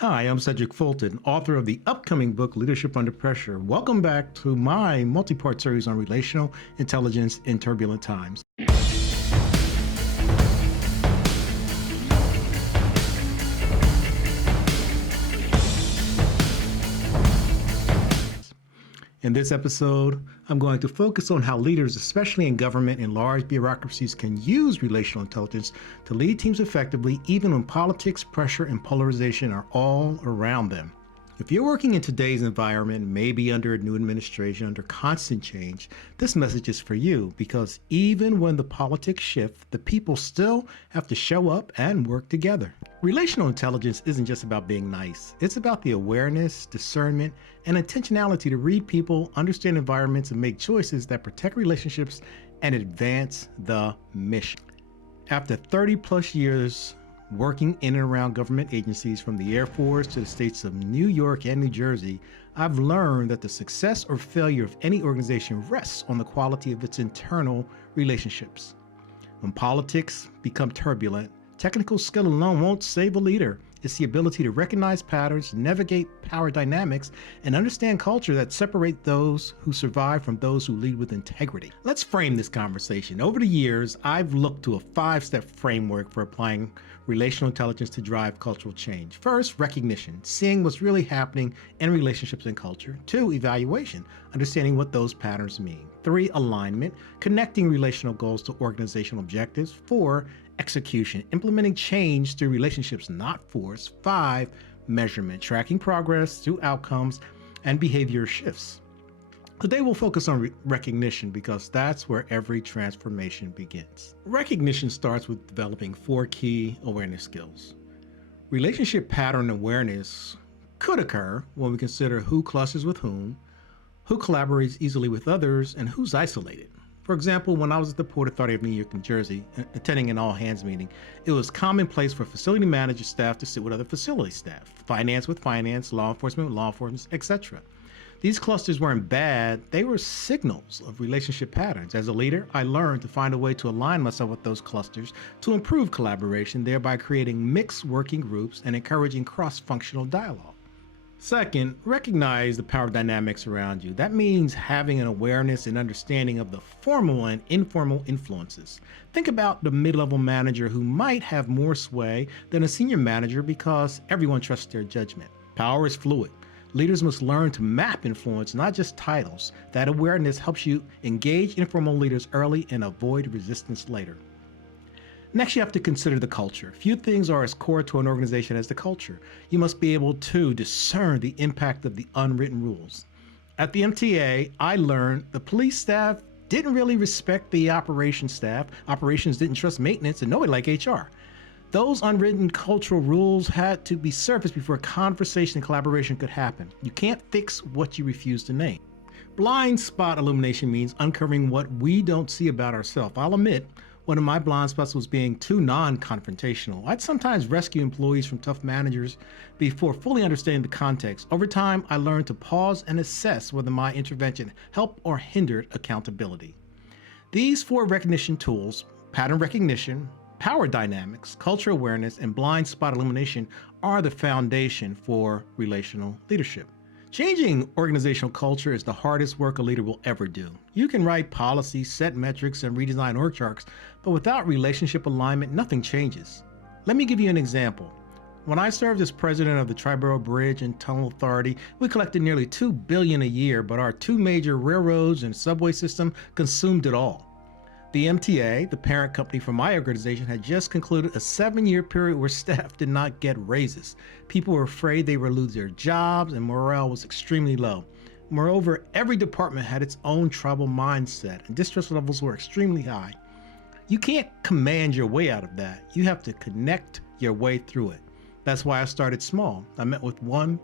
Hi, I'm Cedrick Fulton, author of the upcoming book Leadership Under Pressure. Welcome back to my multi-part series on relational intelligence in turbulent times. In this episode, I'm going to focus on how leaders, especially in government and large bureaucracies, can use relational intelligence to lead teams effectively, even when politics, pressure, and polarization are all around them. If you're working in today's environment, maybe under a new administration, under constant change, this message is for you because even when the politics shift, the people still have to show up and work together. Relational intelligence isn't just about being nice. It's about the awareness, discernment, and intentionality to read people, understand environments, and make choices that protect relationships and advance the mission. After 30 plus years working in and around government agencies from the Air Force to the states of New York and New Jersey, I've learned that the success or failure of any organization rests on the quality of its internal relationships. When politics become turbulent, technical skill alone won't save a leader. It's the ability to recognize patterns, navigate power dynamics, and understand culture that separate those who survive from those who lead with integrity. Let's frame this conversation. Over the years, I've looked to a 5-step framework for applying relational intelligence to drive cultural change. First, recognition, seeing what's really happening in relationships and culture. 2, evaluation, understanding what those patterns mean. 3, alignment, connecting relational goals to organizational objectives. 4, execution, implementing change through relationships, not force. 5, measurement, tracking progress through outcomes and behavior shifts. Today we'll focus on recognition because that's where every transformation begins. Recognition starts with developing 4 key awareness skills. Relationship pattern awareness could occur when we consider who clusters with whom, who collaborates easily with others, and who's isolated. For example, when I was at the Port Authority of New York and Jersey, attending an all-hands meeting, it was commonplace for facility manager staff to sit with other facility staff, finance with finance, law enforcement with law enforcement, etc. These clusters weren't bad, they were signals of relationship patterns. As a leader, I learned to find a way to align myself with those clusters to improve collaboration, thereby creating mixed working groups and encouraging cross-functional dialogue. Second, recognize the power dynamics around you. That means having an awareness and understanding of the formal and informal influences. Think about the mid-level manager who might have more sway than a senior manager because everyone trusts their judgment. Power is fluid. Leaders must learn to map influence, not just titles. That awareness helps you engage informal leaders early and avoid resistance later. Next, you have to consider the culture. Few things are as core to an organization as the culture. You must be able to discern the impact of the unwritten rules. At the MTA, I learned the police staff didn't really respect the operations staff. Operations didn't trust maintenance, and nobody liked HR. Those unwritten cultural rules had to be surfaced before conversation and collaboration could happen. You can't fix what you refuse to name. Blind spot illumination means uncovering what we don't see about ourselves. I'll admit, one of my blind spots was being too non-confrontational. I'd sometimes rescue employees from tough managers before fully understanding the context. Over time, I learned to pause and assess whether my intervention helped or hindered accountability. These 4 recognition tools, pattern recognition, power dynamics, culture awareness, and blind spot illumination, are the foundation for relational leadership. Changing organizational culture is the hardest work a leader will ever do. You can write policies, set metrics, and redesign org charts, but without relationship alignment, nothing changes. Let me give you an example. When I served as president of the Triborough Bridge and Tunnel Authority, we collected nearly $2 billion a year, but our 2 major railroads and subway system consumed it all. The MTA, the parent company for my organization, had just concluded a 7-year period where staff did not get raises. People were afraid they would lose their jobs and morale was extremely low. Moreover, every department had its own tribal mindset and distress levels were extremely high. You can't command your way out of that. You have to connect your way through it. That's why I started small. I met with one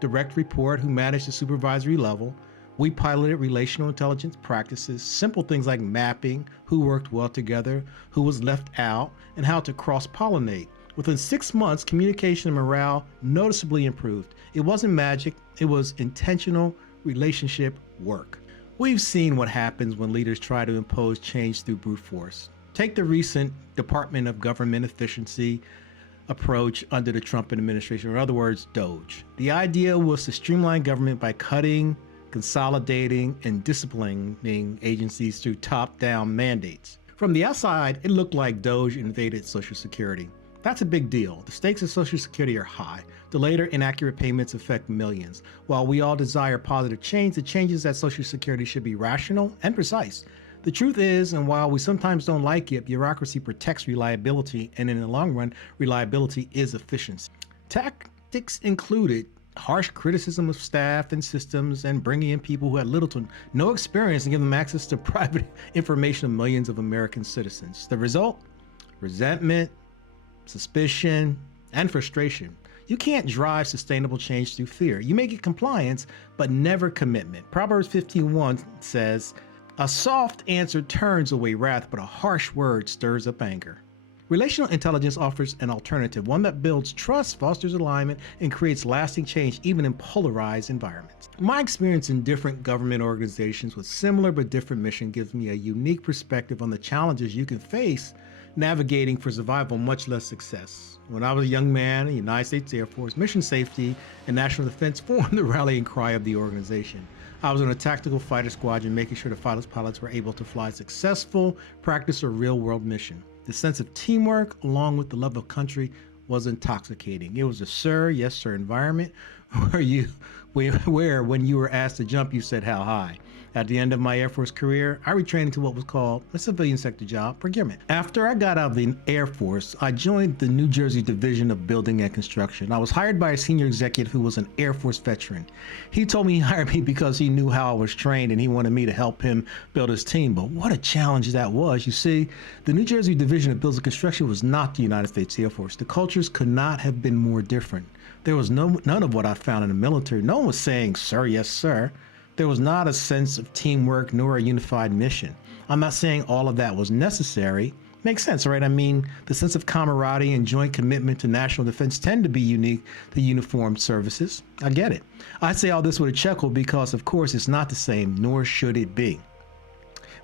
direct report who managed the supervisory level. We piloted relational intelligence practices, simple things like mapping, who worked well together, who was left out, and how to cross-pollinate. Within 6 months, communication and morale noticeably improved. It wasn't magic, it was intentional relationship work. We've seen what happens when leaders try to impose change through brute force. Take the recent Department of Government Efficiency approach under the Trump administration, or in other words, Doge. The idea was to streamline government by cutting, consolidating, and disciplining agencies through top-down mandates. From the outside, it looked like Doge invaded Social Security. That's a big deal. The stakes of Social Security are high. Delayed or inaccurate payments affect millions. While we all desire positive change, the changes at Social Security should be rational and precise. The truth is, and while we sometimes don't like it, bureaucracy protects reliability, and in the long run, reliability is efficiency. Tactics included harsh criticism of staff and systems and bringing in people who had little to no experience and give them access to private information of millions of American citizens. The result? Resentment, suspicion, and frustration. You can't drive sustainable change through fear. You may get compliance, but never commitment. Proverbs 15:1 says, "A soft answer turns away wrath, but a harsh word stirs up anger." Relational intelligence offers an alternative, one that builds trust, fosters alignment, and creates lasting change even in polarized environments. My experience in different government organizations with similar but different mission gives me a unique perspective on the challenges you can face navigating for survival, much less success. When I was a young man in the United States Air Force, mission safety and national defense formed the rallying cry of the organization. I was in a tactical fighter squadron making sure the pilots were able to fly successful practice or real-world mission. The sense of teamwork, along with the love of country, was intoxicating. It was a sir, yes sir environment where when you were asked to jump, you said how high. At the end of my Air Force career, I retrained into what was called a civilian sector job, procurement. After I got out of the Air Force, I joined the New Jersey Division of Building and Construction. I was hired by a senior executive who was an Air Force veteran. He told me he hired me because he knew how I was trained and he wanted me to help him build his team. But what a challenge that was. You see, the New Jersey Division of Building and Construction was not the United States Air Force. The cultures could not have been more different. There was none of what I found in the military. No one was saying, sir, yes, sir. There was not a sense of teamwork nor a unified mission. I'm not saying all of that was necessary. Makes sense, right? I mean, the sense of camaraderie and joint commitment to national defense tend to be unique to uniformed services. I get it. I say all this with a chuckle because, of course, it's not the same, nor should it be.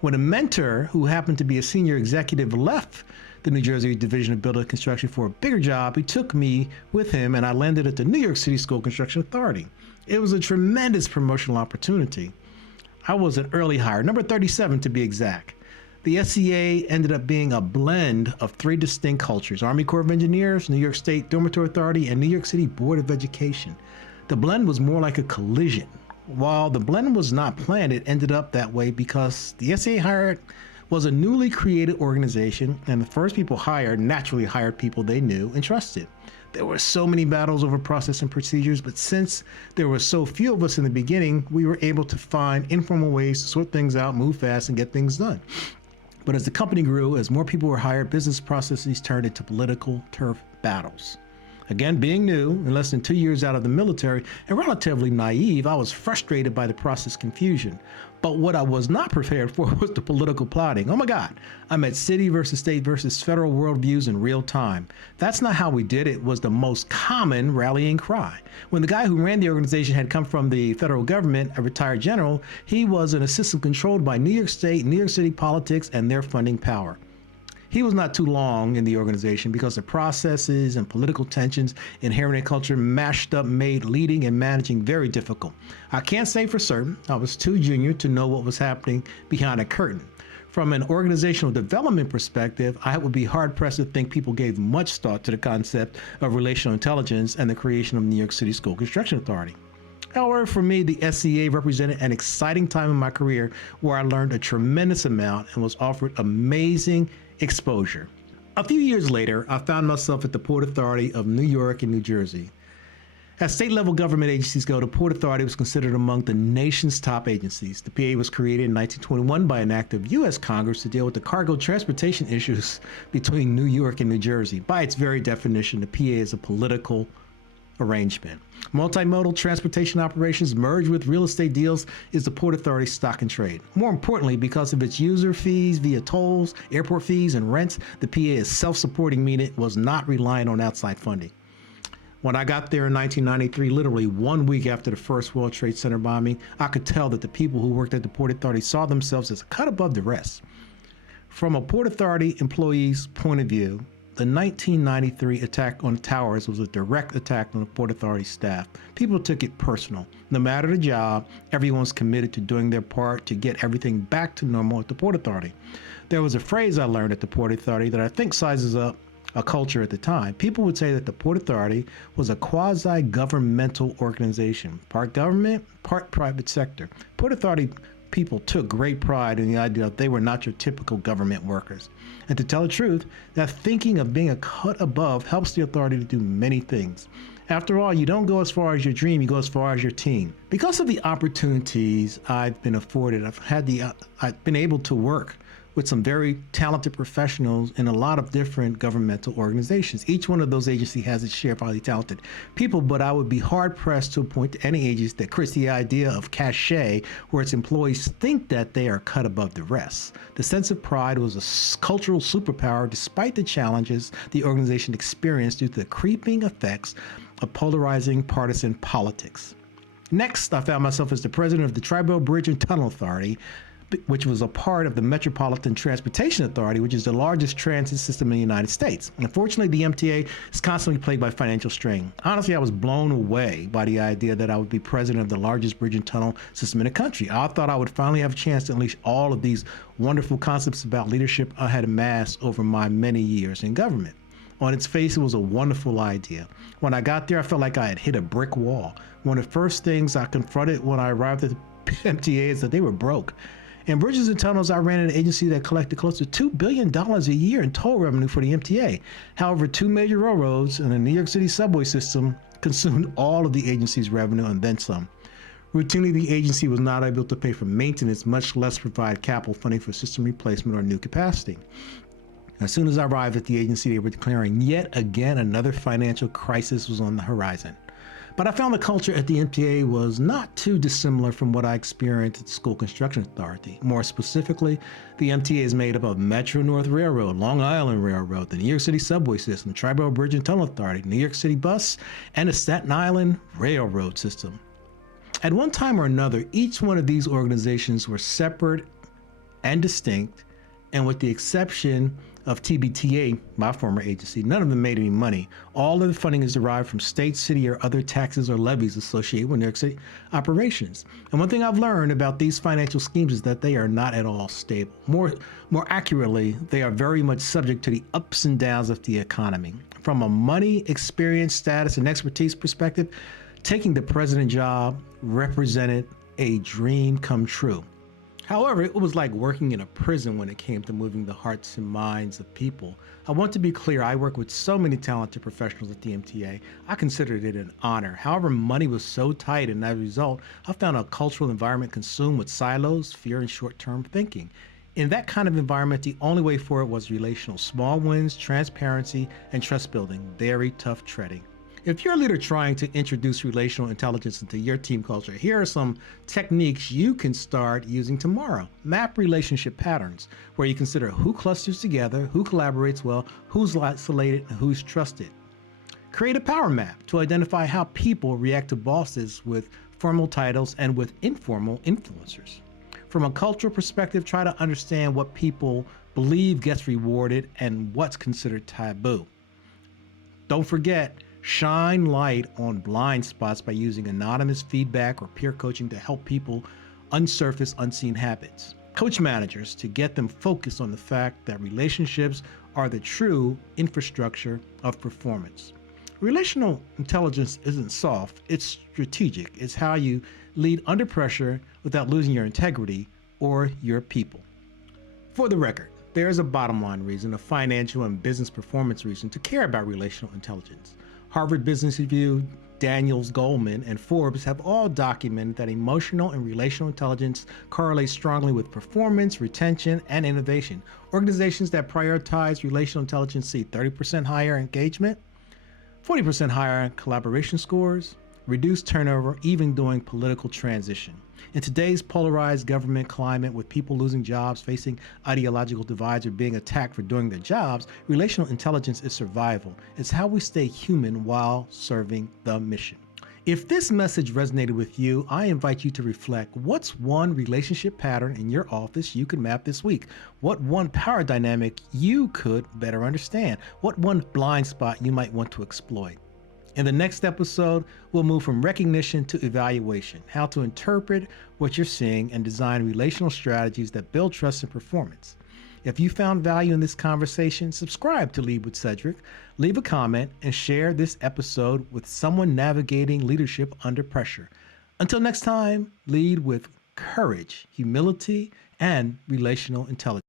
When a mentor who happened to be a senior executive left the New Jersey Division of Building and Construction for a bigger job, he took me with him and I landed at the New York City School Construction Authority. It was a tremendous promotional opportunity. I was an early hire, number 37 to be exact. The SCA ended up being a blend of three distinct cultures: Army Corps of Engineers, New York State Dormitory Authority, and New York City Board of Education. The blend was more like a collision. While the blend was not planned, it ended up that way because the SCA hired was a newly created organization, and the first people hired naturally hired people they knew and trusted. There were so many battles over process and procedures, but since there were so few of us in the beginning, we were able to find informal ways to sort things out, move fast, and get things done. But as the company grew, as more people were hired, business processes turned into political turf battles. Again, being new and less than 2 years out of the military and relatively naive, I was frustrated by the process confusion. But what I was not prepared for was the political plotting. Oh my God, I'm at city versus state versus federal worldviews in real time. That's not how we did it, was the most common rallying cry. When the guy who ran the organization had come from the federal government, a retired general, he was an assistant controlled by New York State, New York City politics and their funding power. He was not too long in the organization because the processes and political tensions inherent in culture mashed up made leading and managing very difficult. I can't say for certain. I was too junior to know what was happening behind a curtain. From an organizational development perspective, I would be hard-pressed to think people gave much thought to the concept of relational intelligence and the creation of New York City School Construction Authority. However, for me, the SCA represented an exciting time in my career where I learned a tremendous amount and was offered amazing exposure. A few years later, I found myself at the Port Authority of New York and New Jersey. As state-level government agencies go, the Port Authority was considered among the nation's top agencies. The PA was created in 1921 by an act of U.S. Congress to deal with the cargo transportation issues between New York and New Jersey. By its very definition, the PA is a political arrangement. Multimodal transportation operations merged with real estate deals is the Port Authority's stock and trade. More importantly, because of its user fees via tolls, airport fees, and rents, the PA is self-supporting, meaning it was not reliant on outside funding. When I got there in 1993, literally 1 week after the first World Trade Center bombing, I could tell that the people who worked at the Port Authority saw themselves as a cut above the rest. From a Port Authority employee's point of view, The 1993 attack on the towers was a direct attack on the Port Authority staff. People took it personal. No matter the job, everyone was committed to doing their part to get everything back to normal at the Port Authority. There was a phrase I learned at the Port Authority that I think sizes up a culture at the time. People would say that the Port Authority was a quasi-governmental organization, part government, part private sector. Port Authority people took great pride in the idea that they were not your typical government workers. And to tell the truth, that thinking of being a cut above helps the authority to do many things. After all, you don't go as far as your dream, you go as far as your team. Because of the opportunities I've been afforded, I've been able to work with some very talented professionals in a lot of different governmental organizations. Each one of those agencies has its share of highly talented people, but I would be hard pressed to point to any agency that creates the idea of cachet where its employees think that they are cut above the rest. The sense of pride was a cultural superpower despite the challenges the organization experienced due to the creeping effects of polarizing partisan politics. Next, I found myself as the president of the Tri-Belt Bridge and Tunnel Authority, which was a part of the Metropolitan Transportation Authority, which is the largest transit system in the United States. Unfortunately, the MTA is constantly plagued by financial strain. Honestly, I was blown away by the idea that I would be president of the largest bridge and tunnel system in the country. I thought I would finally have a chance to unleash all of these wonderful concepts about leadership I had amassed over my many years in government. On its face, it was a wonderful idea. When I got there, I felt like I had hit a brick wall. One of the first things I confronted when I arrived at the MTA is that they were broke. In bridges and tunnels, I ran an agency that collected close to $2 billion a year in toll revenue for the MTA. However, two major railroads and the New York City subway system consumed all of the agency's revenue and then some. Routinely, the agency was not able to pay for maintenance, much less provide capital funding for system replacement or new capacity. As soon as I arrived at the agency, they were declaring yet again another financial crisis was on the horizon. But I found the culture at the MTA was not too dissimilar from what I experienced at the School Construction Authority. More specifically, the MTA is made up of Metro North Railroad, Long Island Railroad, the New York City Subway System, Tri-Belt Bridge and Tunnel Authority, New York City Bus, and the Staten Island Railroad System. At one time or another, each one of these organizations were separate and distinct, and with the exception of TBTA, my former agency, none of them made any money. All of the funding is derived from state, city, or other taxes or levies associated with New York City operations. And one thing I've learned about these financial schemes is that they are not at all stable. More accurately, they are very much subject to the ups and downs of the economy. From a money, experience, status, and expertise perspective, taking the president job represented a dream come true. However, it was like working in a prison when it came to moving the hearts and minds of people. I want to be clear, I work with so many talented professionals at the MTA, I considered it an honor. However, money was so tight, and as a result, I found a cultural environment consumed with silos, fear, and short-term thinking. In that kind of environment, the only way forward was relational. Small wins, transparency, and trust building. Very tough treading. If you're a leader trying to introduce relational intelligence into your team culture, here are some techniques you can start using tomorrow. Map relationship patterns, where you consider who clusters together, who collaborates well, who's isolated, and who's trusted. Create a power map to identify how people react to bosses with formal titles and with informal influencers. From a cultural perspective, try to understand what people believe gets rewarded and what's considered taboo. Don't forget, shine light on blind spots by using anonymous feedback or peer coaching to help people unsurface unseen habits. Coach managers to get them focused on the fact that relationships are the true infrastructure of performance. Relational intelligence isn't soft, it's strategic. It's how you lead under pressure without losing your integrity or your people. For the record, there is a bottom line reason, a financial and business performance reason to care about relational intelligence. Harvard Business Review, Daniels, Goldman, and Forbes have all documented that emotional and relational intelligence correlate strongly with performance, retention, and innovation. Organizations that prioritize relational intelligence see 30% higher engagement, 40% higher collaboration scores, reduced turnover even during political transition. In today's polarized government climate, with people losing jobs, facing ideological divides, or being attacked for doing their jobs, relational intelligence is survival. It's how we stay human while serving the mission. If this message resonated with you, I invite you to reflect. What's one relationship pattern in your office you could map this week? What one power dynamic you could better understand? What one blind spot you might want to exploit? In the next episode, we'll move from recognition to evaluation, how to interpret what you're seeing and design relational strategies that build trust and performance. If you found value in this conversation, subscribe to Lead with Cedrick, leave a comment, and share this episode with someone navigating leadership under pressure. Until next time, lead with courage, humility, and relational intelligence.